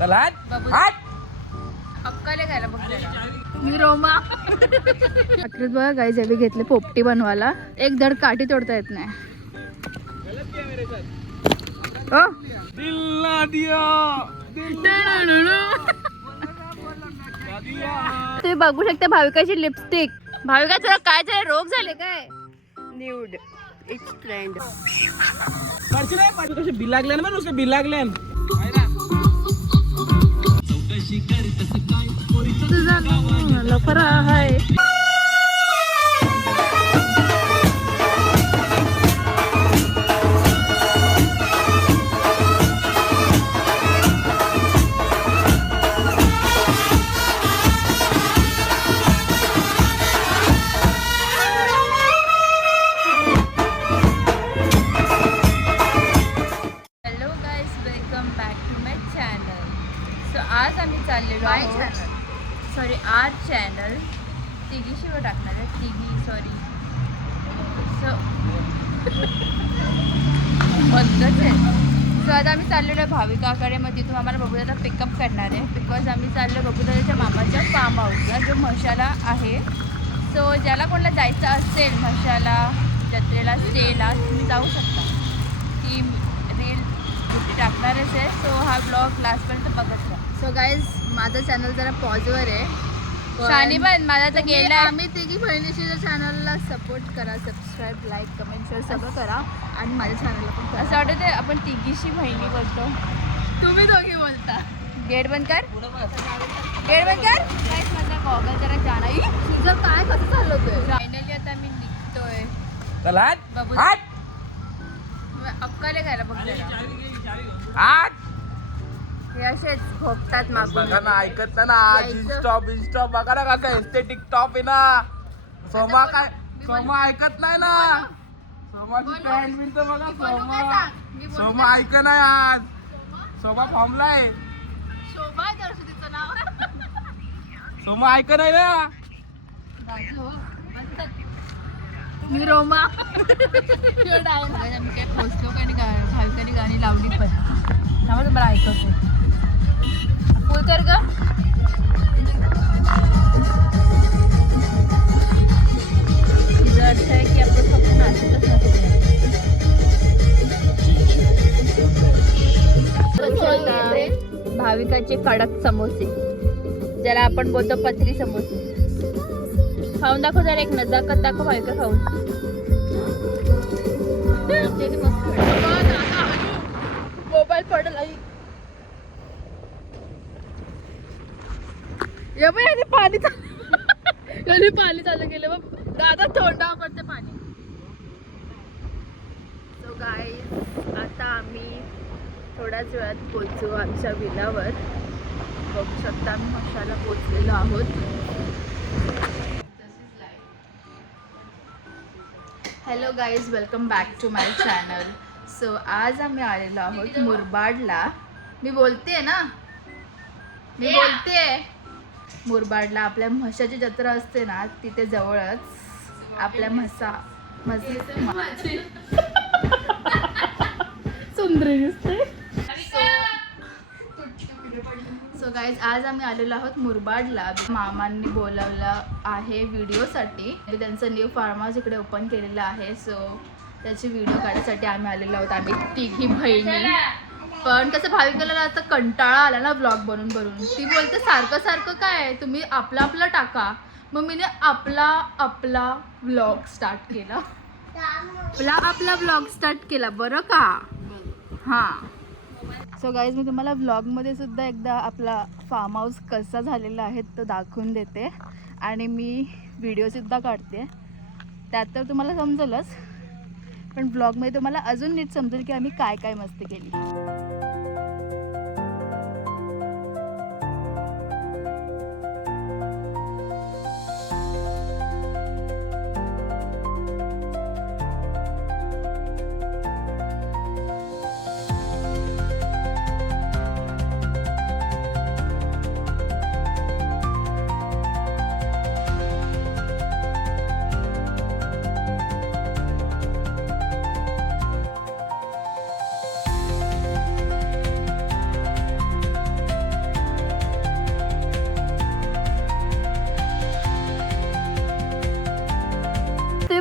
चला हाट अक्काले खायला बघ मी रोमा अकरात बघा गाईज अभि घेतले पोपटी बनवायला. एक धड काठी तोडता येत नाही. तुम्ही बघू शकता भाविकाची लिपस्टिक. भाविका तुला काय झालं, रोग झाले काय? Nude it's trend. कसे बिल लागले ना, उसके बिल लागले. लफरा आहे. आज आम्ही चाललेलो आहोत, सॉरी आर चॅनल तिघीशीवर टाकणार आहे. तिघी सॉरी बंदच आहे. सो आता आम्ही चाललेलो आहे भाविकाकडे. मग तिथून आम्हाला बबुदाला पिकअप करणार आहे. बिकॉज आम्ही चाललो बबुदाच्या मामाच्या फार्म हाऊसला जो म्हशाला आहे. सो ज्याला कोणाला जायचं असेल म्हशाला जत्रेला स्टेला तुम्ही जाऊ शकता. ती रील टाकणारच आहे. सो हा ब्लॉग लास्टपर्यंत बघत राहा. सो गाईज माझं चॅनल जरा पॉजवर आहे. शानी पण माझा तर गेला. आम्ही तिघी बहिणीशी चॅनलला सपोर्ट करा, सबस्क्राईब, लाईक, कमेंट, शेअर सगळं करा. आणि माझ्या चॅनलला पण असं वाटतं ते आपण तिघीशी बहिणी बोलतो. तुम्ही दोघी बोलता. गेट बंद कर, गेट बंद कर. गाईज माझा गॉगल जरा जाणार. तुझं काय कसं चाललं होतं? फायनली आता मी निघतोय. चला बाबू हाट अक्काले खायला बघ हाट. हे असेच भोगतात मागून. बघा ना, ऐकत ना इंस्टॉप बघा ना कसं एस्थेटिक टॉप आहे ना. सोमा काय सोमा ऐकत नाही ना. सोमाची पॅन्ट बिन तर बघा. सोमा ऐक नाही आज. सोमा फॉर्मलाय. सोमा ऐक नाही ना. मी रोमा. आम्ही काय पोचलो आणि भाविकांनी गाणी लावली पण त्यामुळे तुम्हाला ऐकतो. फुल कर ग. तिचा अर्थ आहे की आपण फक्त नाचतच नसतो. भाविकाचे कडक समोसे, ज्याला आपण बोलतो पत्री समोसे. खाऊन दाखव जरा, एक नजाकत दाखव भाविका खाऊन. मोबाईल पडल. पाणी पाणी चालू केलं. मग दादा तोंडावर पडते पाणी. सो गाईज आता आम्ही थोड्याच वेळात पोचू आमच्या विलावर. बघू शकता आम्ही मशाला पोचलेलो आहोत. Hello guys, welcome back to my channel. So आज आम्ही आलेलो आहोत मुरबाडला. मी बोलते ना, मी बोलते मुरबाडला. आपल्या म्हशाची जत्रा असते ना, तिथे जवळच आपल्या सुंदरी दिसते. सो गाईज आज आम्ही आलेलो आहोत मुरबाडला. मामांनी बोलावलं आहे व्हिडिओसाठी. त्यांचं न्यू फार्म हाऊस इकडे ओपन केलेलं आहे. सो त्याची व्हिडिओ काढण्यासाठी आम्ही आलेलो आहोत. आम्ही तिघी बहिणी. पण कसं भाविकाला आता कंटाळा आला ना ब्लॉग बनवून. ती बोलते सारखं सारखं काय तुम्ही आपला आपला टाका. मग मी आपला ब्लॉग स्टार्ट केला. आपला ब्लॉग स्टार्ट केला बरं का. हां. सो गाईज मी तुम्हाला व्लॉगमध्ये सुद्धा एकदा आपला फार्म हाऊस कसा झालेला आहे तो दाखवून देते. आणि मी व्हिडिओसुद्धा काढते. त्यात तर तुम्हाला समजेलच, पण ब्लॉगमध्ये तुम्हाला अजून नीट समजेल की आम्ही काय काय मस्ती केली.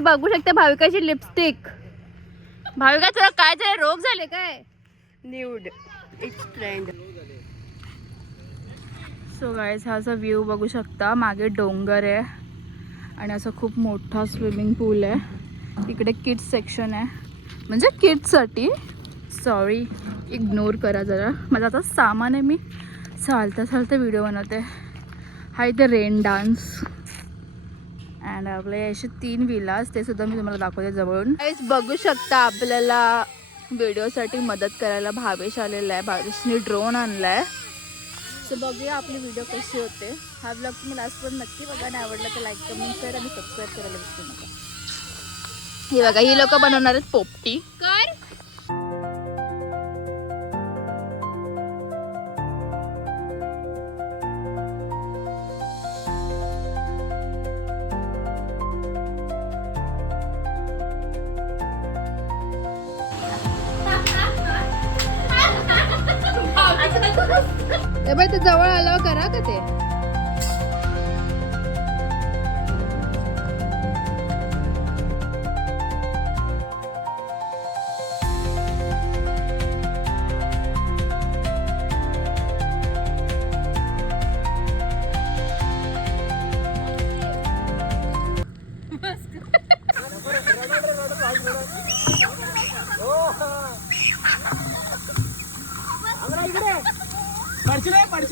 बघू शकता भाविकाची लिपस्टिक. भाविका तुला काय झालं, रोग झाले काय? Nude it's trend. So guys हा असा व्ह्यू बघू शकता. मागे डोंगर आहे आणि असं खूप मोठा स्विमिंग पूल आहे. इकडे किड्स सेक्शन आहे, म्हणजे किड्ससाठी. सॉरी, इग्नोर करा जरा. माझं आता सामान आहे, मी चालता चालता व्हिडिओ बनवते. हा इथे रेन डान्स अँड आपले असे 3 विलास, ते सुद्धा मी तुम्हाला दाखवते जवळून. गाईज बघू शकता आपल्याला व्हिडिओसाठी मदत करायला भावेश आलेला आहे. भावेशने ड्रोन आणला आहे. सो बघूया आपली व्हिडिओ कशी होते. हा ब्लॉग तुम्ही लास्टपर्यंत नक्की बघा आणि आवडला तर लाईक कमेंट करा आणि सबस्क्राईब करायला विसरू नका. हे बघा, ही लोक बनवणार आहेत पोपटी. कर बाई, ते जवळ आल्यावर करा का ते.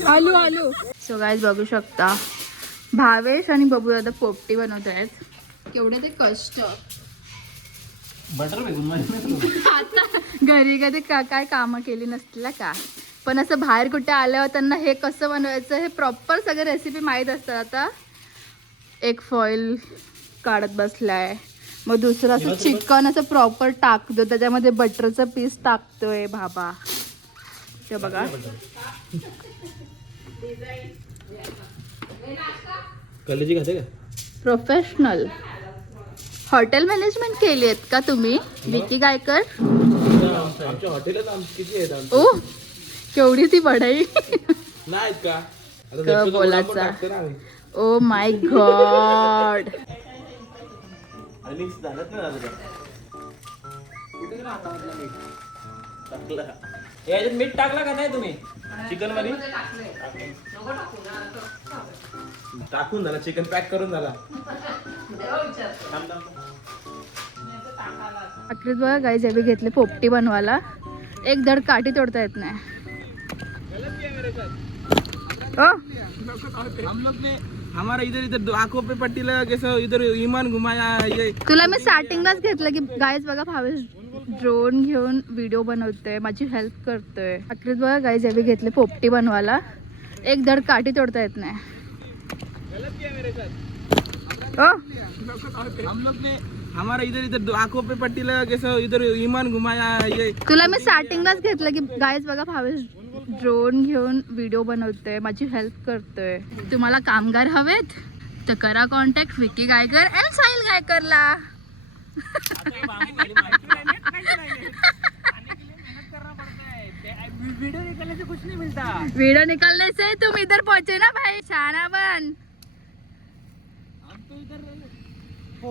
आलू आलू. सो गाईज बघू शकता भावेश आणि बबू दादा पोपटी बनवत आहेत. केवढे ते कष्ट. आता घरी कधी काय कामं केली नसतील का, पण असं बाहेर कुठे आल्यावर त्यांना हे कसं बनवायचं हे प्रॉपर सगळे रेसिपी माहीत असतात. आता एक फॉईल काढत बसलाय, मग दुसरं असं चिकन असं प्रॉपर टाकतो, त्याच्यामध्ये बटरचं पीस टाकतोय बाबा. ते बघा, प्रोफेशनल हॉटेल मॅनेजमेंट केली आहेत का तुम्ही, विकी गायकर? ओ केवढी ती बढाई बोलाचा. Oh my God. मीठ टाकला का नाही तुम्ही चिकन मध्ये? टाकून झाला, चिकन पॅक करून झाला. अखेरीत बघा गाईज अभी घेतले पोपटी बनवायला. एक धड काठी तोडता येत नाही. हम लोग ने हमारा इधर आंखों पे पट्टी लगा के इधर इमान घुमाया. तुला मी स्टार्टिंगलाच घेतलं की गाईज बघा भावेश ड्रोन घेऊन व्हिडिओ बनवतोय, माझी हेल्प करतोय. अखेरीत बघा गाईज अभी घेतले पोपटी बनवायला. एक धड काठी तोडता येत नाही. हम लोग ने हमारा इधर आंखों पे पट्टी लगा के इधर इमान घुमाया. तुला मी स्टार्टिंगलाच घेतलं की गाईज बघा भावेश ड्रोन घेऊन व्हिडिओ बनवतोय, माझी हेल्प करतोय. तुम्हाला कामगार हवेत तर करा कॉन्टॅक्ट विकी गायकर अँड साहिल गायकरला. वीडियो निकालने से तुम इधर पहुंचे ना भाई. शाना बन.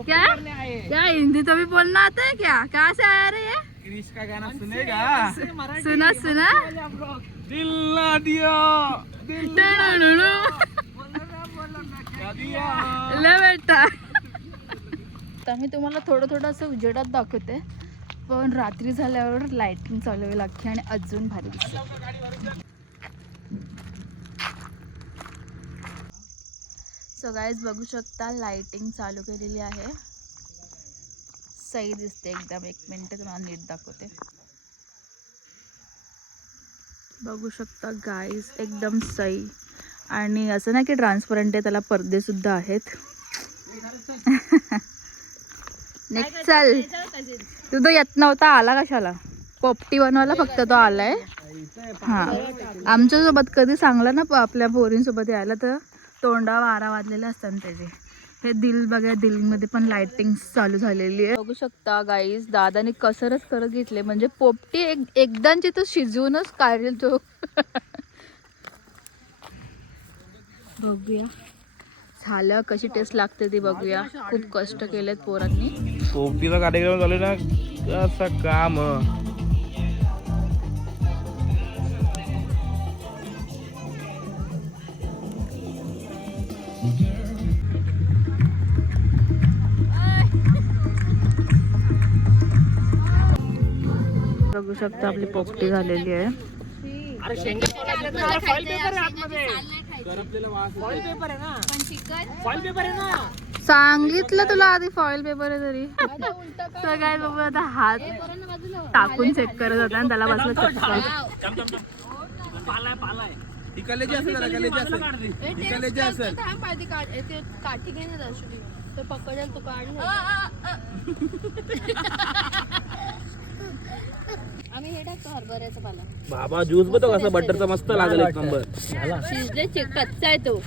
क्या क्या हिंदी तो भी बोलना आता है क्या? कहाँ से आया रे ये? क्रिश का गाना सुनेगा? सुना सुना. दिल ना दिया ले बेटा. आता मी तुम्हाला थोडं थोडं असं उजेडात दाखवते, पण रात्री झाल्यावर लाइटिंग चालवावी लागते आणि अजून भारी दिसते. सो गाईज बघू शकता लाइटिंग चालू केलेली आहे. सही दिसते एकदम. एक मिनिट तुम्हाला नीट दाखवते. बघू शकता गाईज एकदम सही. आणि असं नाही की ट्रान्सपरंट आहे, त्याला पडदे सुद्धा आहेत. नेक्स्ट चल, तू तो येत नव्हता, आला कशाला? पोपटी बनवायला फक्त तो आलाय. हां, आमच्यासोबत कधी सांगला ना आपल्या पोरींसोबत यायला तर तोंडा वारा वाजलेले असतात त्याचे. हे दिल बघा, दिलमध्ये पण लाइटिंग चालू झालेली आहे. बघू शकता गाईज दादाने कसरच करत घेतले, म्हणजे पोपटी एकदाची तो शिजवूनच काढेल तो. बघूया झालं कशी टेस्ट लागते ती बघूया. खूप कष्ट केलेत पोरांनी. पोपटीचा कार्यक्रम चालू ना असं काम. बघू शकता आपली पोपटी झालेली आहे. सांगितलं तुला आधी फॉइल पेपर आहे तरी. तर काय बघू आता हात टाकून चेक करत होता आणि त्याला बसलं चक्कर. ही कलेजी असेल जरा, कलेजी असेल, ही कलेजी असेल. काठी घे ना दर्शनी तो पकडेल तो काढ. आम्ही हे टाकतो हरभऱ्याचा पाला. बाबा ज्यूस बघतो कसं बटरचा मस्त लागेल एक नंबर. शिजले कच्चा आहे तो.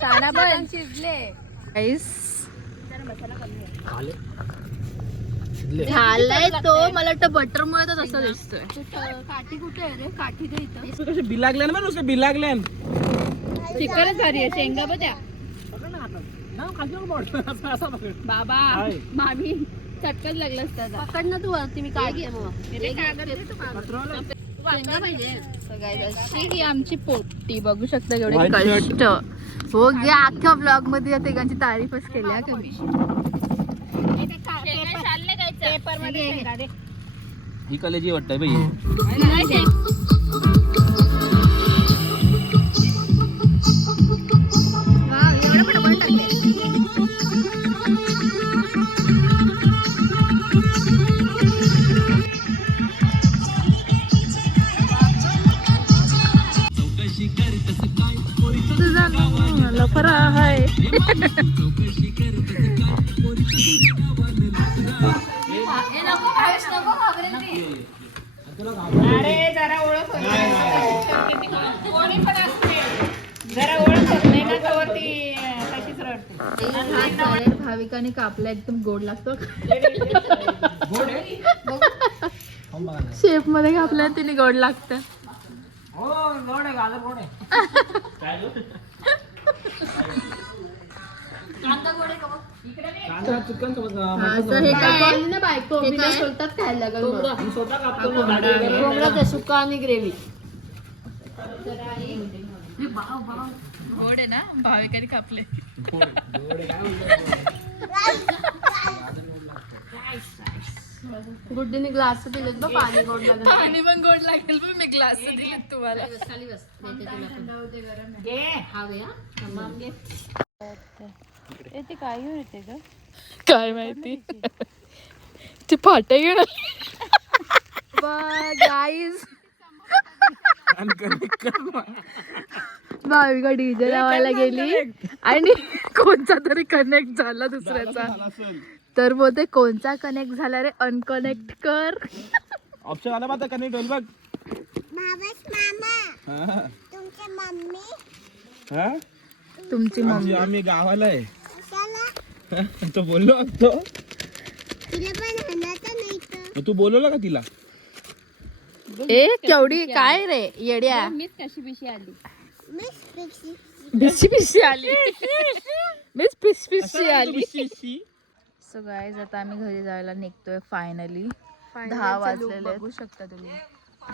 शाना पण शिजले झालाय तो. मला वाटतं बटर मुळे तर तसा दिसतोय. काठी कुठे आहे रे? काठी दे इथं. कसे बिलागल्यान ना नुसते बिलागल्यान. चिकनच भारी आहे. शेंगा बघ त्या. बाबा मामी चटकन लागलं असतं. पकड ना तू वरती. मी काढते मग. शेंगा पाहिजे. अशी ही आमची पोपटी बघू शकता. एवढे कष्ट हो गे. अख्ख्या ब्लॉग मध्ये या तिघांची तारीफच केली आहे कमी. ही कलेजी वाटतंय बाई. लफरा आहे. अरे जरा ओळख कोणी पण असते. जरा ओळख होत नाही ना तर ती तशीच रडते. भाविकाने कापला एकदम गोड लागतो. शेप मध्ये कापला तिने गोड लागतं. सुका आणि ग्रेव्ही गोड आहे ना. भाविकाने कापले. गुड्डीने ग्लास दिलेत बघ. पाणी गोड लागेल. पाणी पण गोड लागेल पण मी ग्लास दिले तुम्हाला. ते काय घेऊन येते ग? काय माहिती. ते फाटे घेऊन गाईज. भाविका डीजे लावायला गेली आणि कोणता तरी कनेक्ट झाला दुसऱ्याचा. तर बोलते कोणचा कनेक्ट झाला रे? अनकनेक्ट कर. ऑप्शन आला बघ कनेक्ट होईल बघ. तुमची मम्मी. आम्ही गावाला आहे तो बोललो असतो. तू बोलवलं का तिला? ए केवढी काय रे येड्या. मीच कशी बिशी आली. पिशी पिशी आली. मिस पिश पिशी आली. सो गाईज आता आम्ही घरी जायला निघतोय फायनली. 10 वाजलेले. बघू शकता तुम्ही.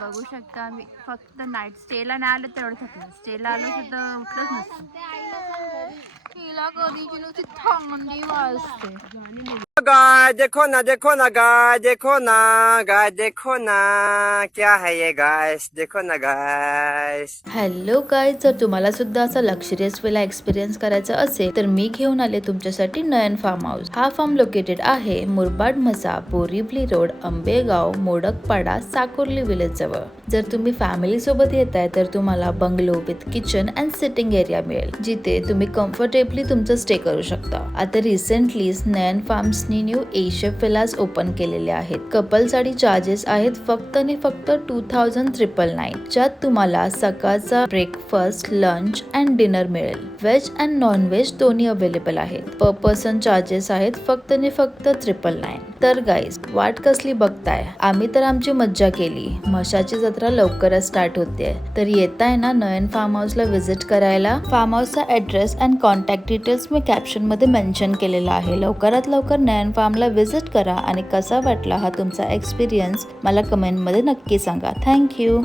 बघू शकता आम्ही फक्त नाईट स्टेला नाही आलो तेवढं थकलं. स्टेला आलो सुद्धा उठलंच नसतं. तिला कधीची नुसती थंडी वाजते. गाय देखो ना गाय देखो ना गाय देखो ना क्या है ये गाइस देखो ना गाइस. हॅलो गाईज, जर तुम्हाला सुद्धा असा लक्झरियस वेला एक्सपिरियन्स करायचा असेल तर मी घेऊन आले तुमच्यासाठी नयन फार्म हाऊस. हा फार्म लोकेटेड आहे मुरबाड मसा, बोरिवली रोड, आंबेगाव, मोडकपाडा, साकोर्ली विलेज जवळ. जर तुम्ही फॅमिली सोबत येताय तर तुम्हाला bungalow with kitchen and sitting area मिळेल, जिथे तुम्ही कम्फर्टेबली तुमचं स्टे करू शकता. आता रिसेंटलीच नयन फार्म्सनी न्यू एशियप विलाज ओपन केलेले आहेत. कपलसाठी चार्जेस आहेत फक्त आणि फक्त 2,999, ज्यात तुम्हाला सकाळचा ब्रेकफास्ट, लंच अँड डिनर मिळेल. व्हेज अँड नॉन व्हेज दोन्ही अवेलेबल आहेत. पर पर्सन चार्जेस आहेत फक्त आणि फक्त 999. तर गाईज वाट कसली बघताय, आम्ही तर आमची मज्जा केली. म्हशाची जत्रा लवकरच स्टार्ट होते, तर येताय ना नयन फार्म हाऊसला व्हिजिट करायला. फार्म हाऊसचा address and contact details me caption मध्ये मेन्शन केलेला आहे. लवकरात लवकर नयन फार्मला व्हिजिट करा आणि कसा वाटला हा तुमचा एक्सपिरियन्स मला कमेंट मध्ये नक्की सांगा. थँक्यू.